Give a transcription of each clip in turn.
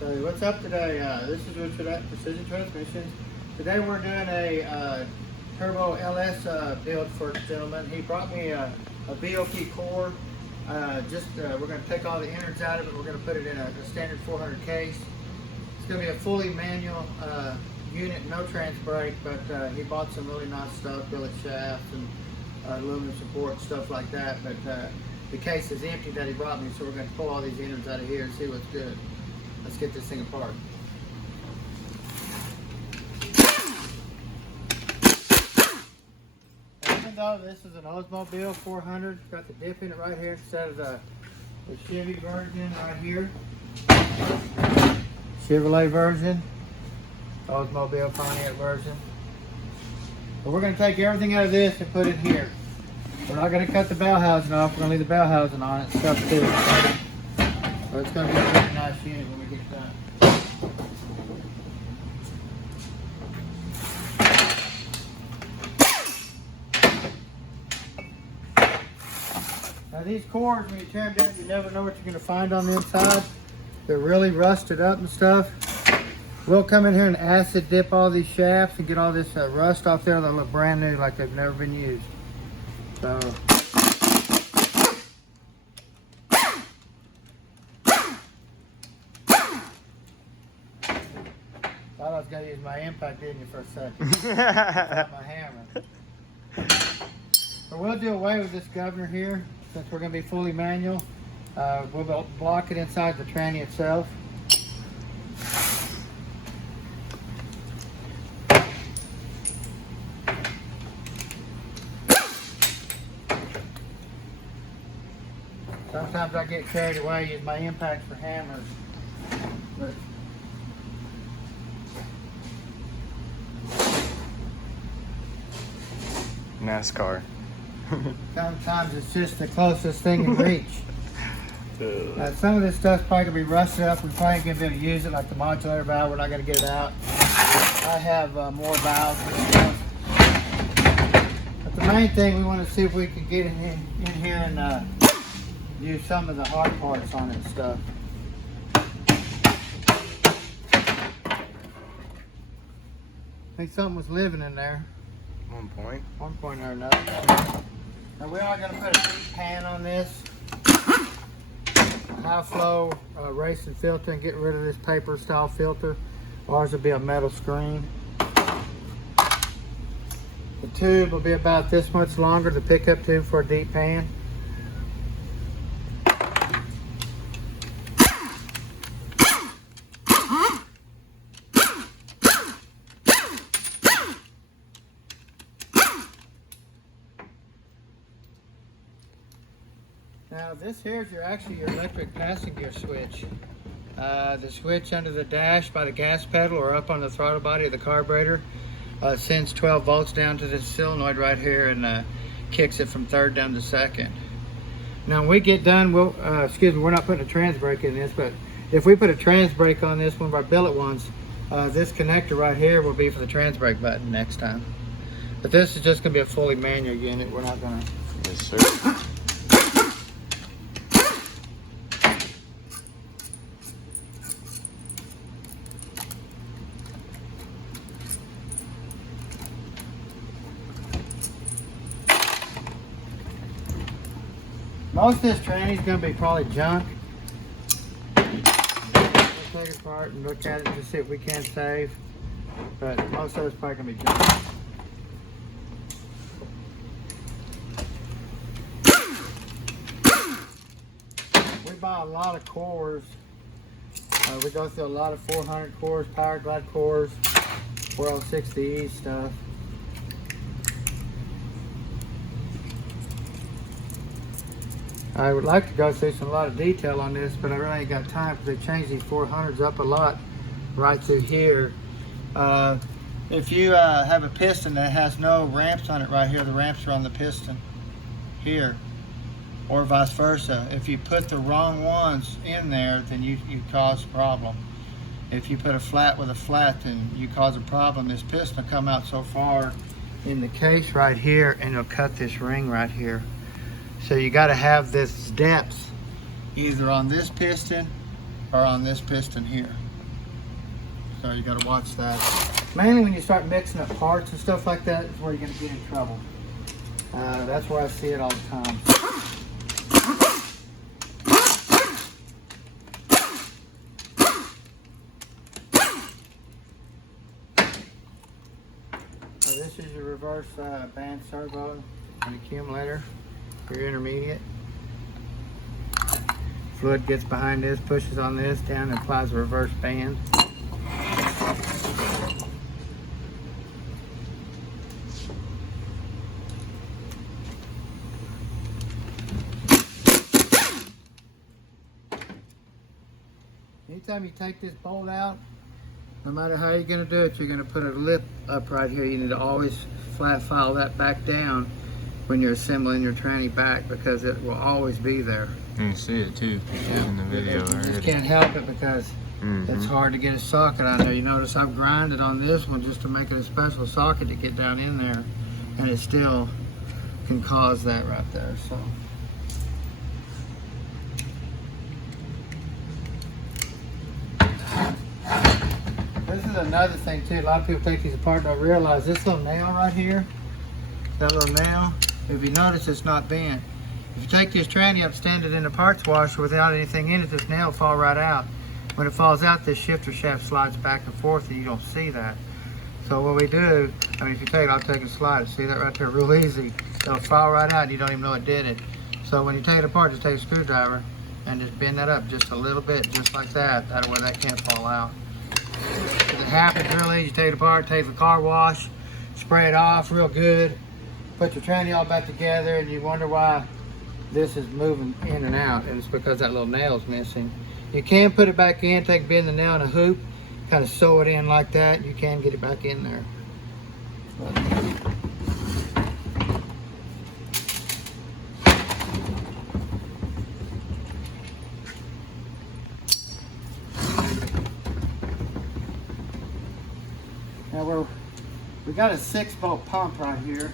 So what's up today? This is Richard at Precision Transmissions. Today we're doing a Turbo LS build for this gentleman. He brought me a BOP core. We're going to take all the innards out of it. We're going to put it in a standard 400 case. It's going to be a fully manual unit, no trans brake, but he bought some really nice stuff, billet shaft and aluminum support, stuff like that. But the case is empty that he brought me, so we're going to pull all these innards out of here and see what's good. Let's get this thing apart. Even though this is an Oldsmobile 400, it's got the dip in it right here instead of the Chevy version right here. Chevrolet version, Oldsmobile Pontiac version. But we're going to take everything out of this and put it here. We're not going to cut the bell housing off. We're going to leave the bell housing on it and stuff too. But it's going to be a really nice unit when we get done. Now these cores, when you tear them down, you never know what you're going to find on the inside. They're really rusted up and stuff. We'll come in here and acid dip all these shafts and get all this rust off there. They'll look brand new, like they've never been used. So. Thought I was going to use my impact, didn't you, for a second? My hammer. But we'll do away with this governor here, since we're going to be fully manual. We'll block it inside the tranny itself. Sometimes I get carried away, use my impact for hammers. But NASCAR. sometimes it's just the closest thing in reach. Some of this stuff's probably going to be rusted up. We're probably going to be able to use it, like the modulator valve. We're not going to get it out. I have more valves and stuff. But the main thing, we want to see if we can get in here and use some of the hard parts on it and stuff. I think something was living in there. One point or another. Now we are going to put a deep pan on this. High flow racing filter and get rid of this paper style filter. Ours will be a metal screen. The tube will be about this much longer, the pickup tube for a deep pan. Now this here is actually your electric passing gear switch. The switch under the dash by the gas pedal or up on the throttle body of the carburetor sends 12 volts down to this solenoid right here and kicks it from third down to second. Now when we get done, we're not putting a trans brake in this, but if we put a trans brake on this, one of our billet ones, this connector right here will be for the trans brake button next time. But this is just going to be a fully manual unit. We're not going to. Yes, sir. Most of this tranny is going to be probably junk. We'll take it apart and look at it to see if we can save. But most of it's probably going to be junk. We buy a lot of cores. We go through a lot of 400 cores, Power Glide cores, 460E stuff. I would like to go through a lot of detail on this, but I really ain't got time because they changed these 400s up a lot right through here. If you have a piston that has no ramps on it right here, the ramps are on the piston here, or vice versa. If you put the wrong ones in there, then you cause a problem. If you put a flat with a flat, then you cause a problem. This piston will come out so far in the case right here, and it'll cut this ring right here. So you got to have this depth either on this piston or on this piston here. So you got to watch that. Mainly when you start mixing up parts and stuff like that is where you're going to get in trouble. That's where I see it all the time. This is your reverse band servo and accumulator for your intermediate. Fluid gets behind this, pushes on this down, and applies a reverse band. Anytime you take this bolt out, no matter how you're going to do it, you're going to put a lip up right here. You need to always flat file that back down when you're assembling your tranny back, because it will always be there. You can see it too in the video. You just can't help it because it's hard to get a socket on there. You notice I've grinded on this one just to make it a special socket to get down in there, and it still can cause that right there. So. This is another thing too. A lot of people take these apart and don't realize this little nail right here, that little nail, if you notice it's not bent. If you take this tranny up, stand it in a parts washer without anything in it, this nail will fall right out. When it falls out, this shifter shaft slides back and forth and you don't see that. So what we do, I mean, if you take it, I'll take a slide. See that right there, real easy. It'll fall right out and you don't even know it did it. So when you take it apart, just take a screwdriver and just bend that up just a little bit, just like that. That way that can't fall out. If it happens real easy, take it apart, take the car wash, spray it off real good, put your tranny all back together, and you wonder why this is moving in and out, and it's because that little nail's missing. You can put it back in, bend the nail in a hoop, kind of sew it in like that. You can get it back in there. Now we got a 6-bolt pump right here.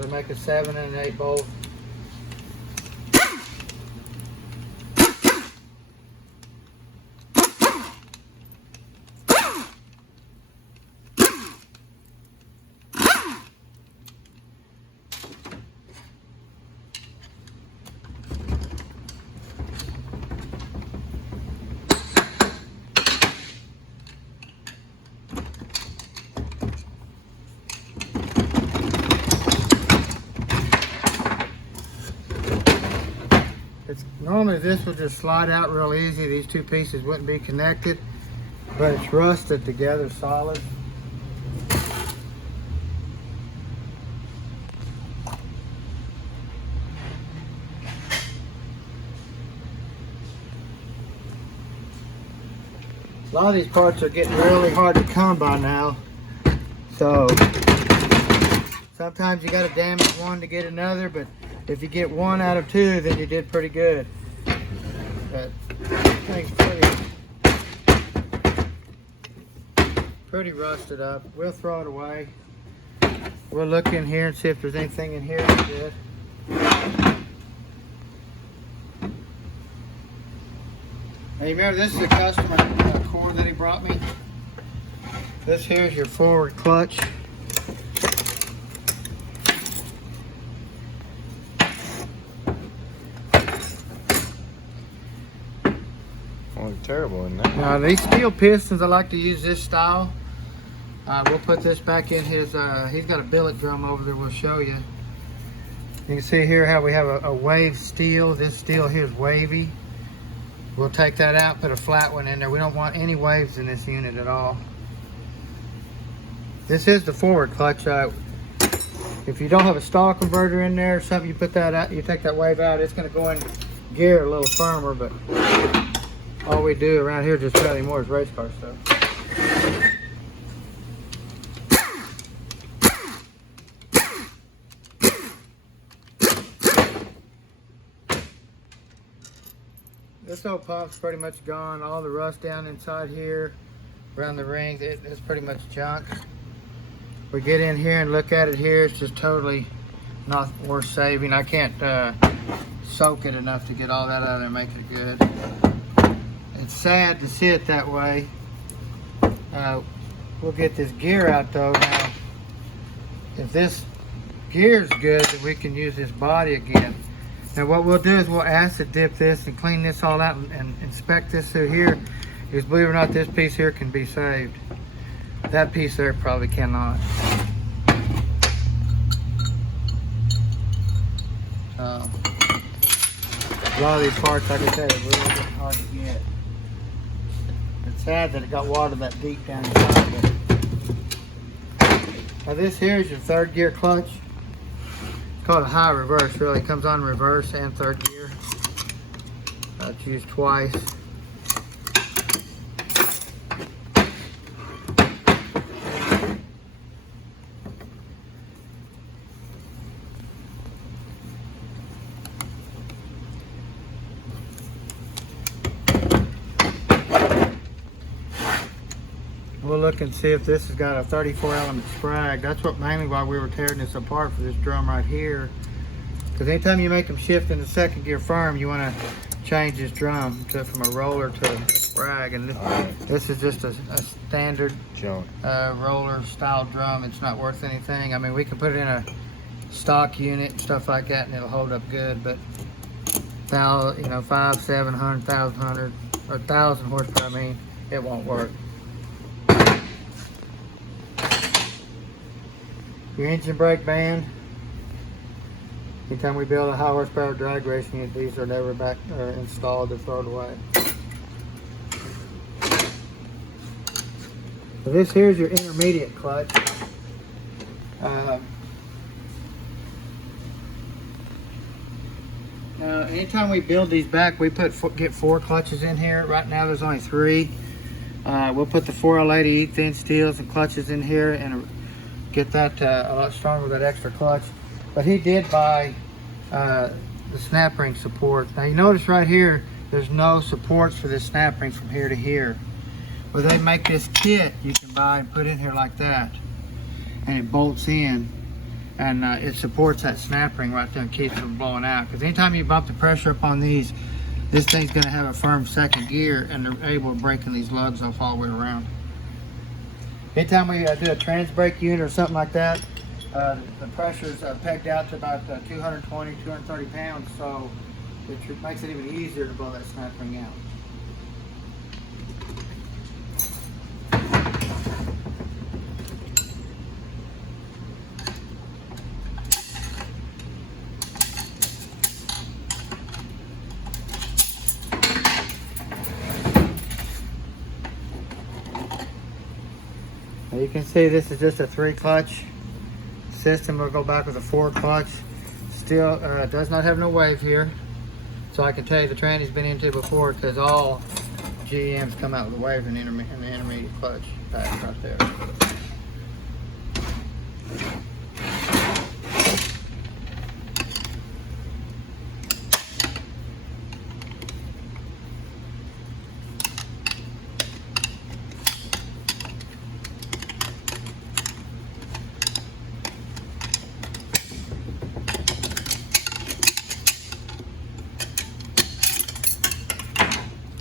To make a 7 and an 8 bolt. Normally this will just slide out real easy. These two pieces wouldn't be connected, but it's rusted together solid. A lot of these parts are getting really hard to come by now, so sometimes you got to damage one to get another, but if you get 1 out of 2, then you did pretty good. But thing's pretty rusted up. We'll throw it away. We'll look in here and see if there's anything in here that's good. Now you remember, this is a customer cord that he brought me. This here is your forward clutch. Terrible in there. Now these steel pistons, I like to use this style. We'll put this back in his, he's got a billet drum over there, we'll show you. You can see here how we have a wave steel. This steel here is wavy. We'll take that out, put a flat one in there. We don't want any waves in this unit at all. This is the forward clutch. If you don't have a stall converter in there or something, you put that out, you take that wave out, it's going to go in gear a little firmer, but all we do around here just about anymore is race car stuff. This old pump's pretty much gone. All the rust down inside here, around the rings, it's pretty much junk. We get in here and look at it here, it's just totally not worth saving. I can't soak it enough to get all that out of there and make it good. It's sad to see it that way, We'll get this gear out though now. If this gear's good, then we can use this body again. Now what we'll do is we'll acid dip this and clean this all out and inspect this through here. Because believe it or not, this piece here can be saved. That piece there probably cannot. A lot of these parts, like I said, are really hard to get. It's sad that it got water that deep down inside of it. Now this here is your third gear clutch. It's called a high reverse, really. It comes on reverse and third gear. It's used twice. We'll look and see if this has got a 34 element sprag. That's what mainly why we were tearing this apart for this drum right here. Because anytime you make them shift into second gear firm, you want to change this drum from a roller to a sprag. And this is just a standard roller style drum. It's not worth anything. I mean, we can put it in a stock unit and stuff like that, and it'll hold up good. But now, you know, 500, 700, 1,000 or 1,000 horsepower, I mean, it won't work. Your engine brake band. Anytime we build a high horsepower drag racing unit, these are never back installed or thrown away. So this here is your intermediate clutch. Now, anytime we build these back, we get 4 clutches in here. Right now, there's only 3. We'll put the 4L80 thin steels and clutches in here and get that a lot stronger with that extra clutch. But he did buy the snap ring supports. Now you notice right here, there's no supports for this snap ring from here to here. Well, they make this kit you can buy and put in here like that, and it bolts in, and it supports that snap ring right there and keeps it from blowing out. Because anytime you bump the pressure up on these, this thing's going to have a firm second gear, and they're able to breaking these lugs off all the way around. Anytime we do a trans brake unit or something like that, the pressure's pegged out to about 220, 230 pounds, so it makes it even easier to blow that snap ring out. Now you can see this is just a 3 clutch system. We'll go back with a 4 clutch. Still does not have no wave here. So I can tell you the tranny's been into before, because all GMs come out with a wave in the intermediate clutch pack right there.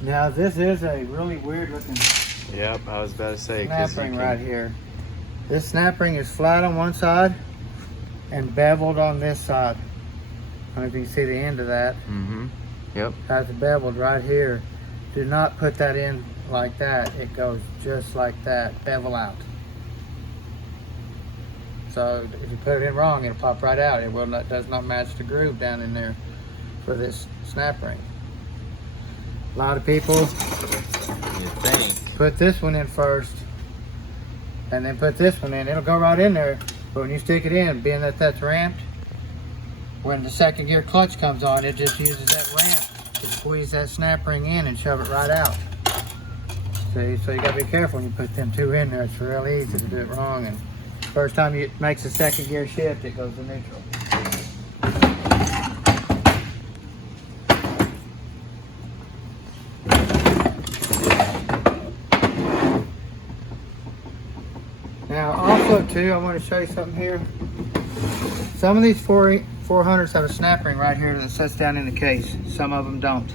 Now this is a really weird looking Yep, I was about to say. snap ring right here. This snap ring is flat on one side and beveled on this side. I don't know if you can see the end of that. Mm-hmm. Yep. That's beveled right here. Do not put that in like that. It goes just like that, bevel out. So if you put it in wrong, it'll pop right out. It does not match the groove down in there for this snap ring. A lot of people put this one in first and then put this one in. It'll go right in there, but when you stick it in, being that that's ramped, when the second gear clutch comes on, it just uses that ramp to squeeze that snap ring in and shove it right out. See, so you gotta be careful when you put them 2 in there. It's real easy to do it wrong, and first time it makes a second gear shift, it goes to neutral. Now also too, I want to show you something here. Some of these 400s have a snap ring right here that sets down in the case. Some of them don't.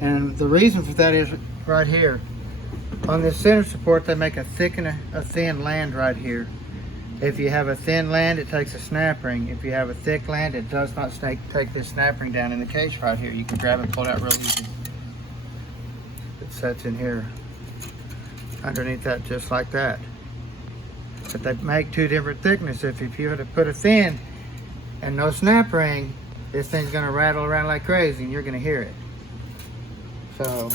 And the reason for that is right here. On this center support, they make a thick and a thin land right here. If you have a thin land, it takes a snap ring. If you have a thick land, it does not take this snap ring down in the case right here. You can grab and pull it out real easy. It sets in here underneath that, just like that. But they make two different thicknesses. If you were to put a thin and no snap ring, this thing's gonna rattle around like crazy and you're gonna hear it. So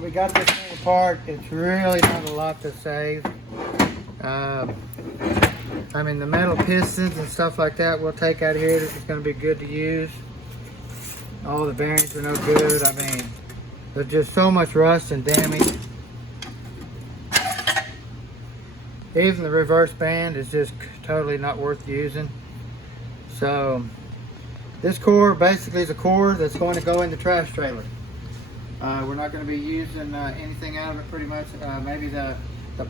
we got this thing apart. It's really not a lot to save. I mean, the metal pistons and stuff like that we'll take out of here. This is going to be good to use. All the bearings are no good. I mean, there's just so much rust and damage. Even the reverse band is just totally not worth using. So this core basically is a core that's going to go in the trash trailer. We're not going to be using anything out of it pretty much. Maybe the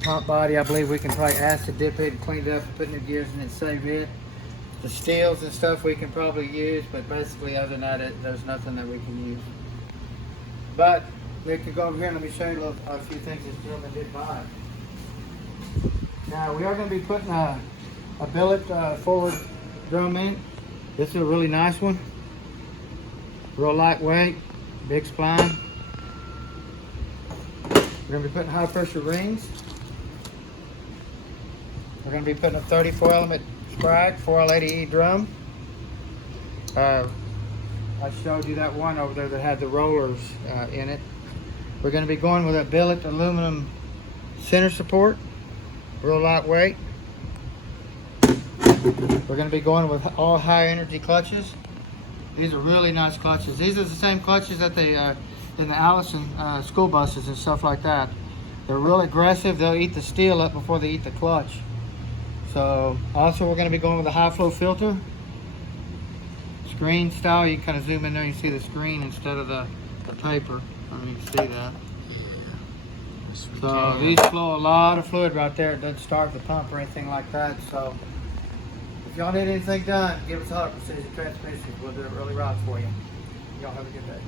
pump body, I believe we can probably acid dip it and clean it up and put new gears in it, save it. The steels and stuff we can probably use, but basically other than that, there's nothing that we can use. But we can go over here and let me show you a few things this gentleman did buy. Now we are going to be putting a billet forward drum in. This is a really nice one. Real lightweight, big spline. We're going to be putting high pressure rings. We're going to be putting a 34 element sprag 4L80E drum. I showed you that one over there that had the rollers in it. We're going to be going with a billet aluminum center support, real lightweight. We're going to be going with all high energy clutches. These are really nice clutches. These are the same clutches that they in the Allison school buses and stuff like that. They're real aggressive. They'll eat the steel up before they eat the clutch. So also we're going to be going with a high flow filter. Screen style. You can kind of zoom in there and you see the screen instead of the paper. I mean, you can see that. So these flow a lot of fluid right there. It doesn't starve the pump or anything like that. So if y'all need anything done, give us a holler. Precision Transmissions. We'll do it really right for you. Y'all have a good day.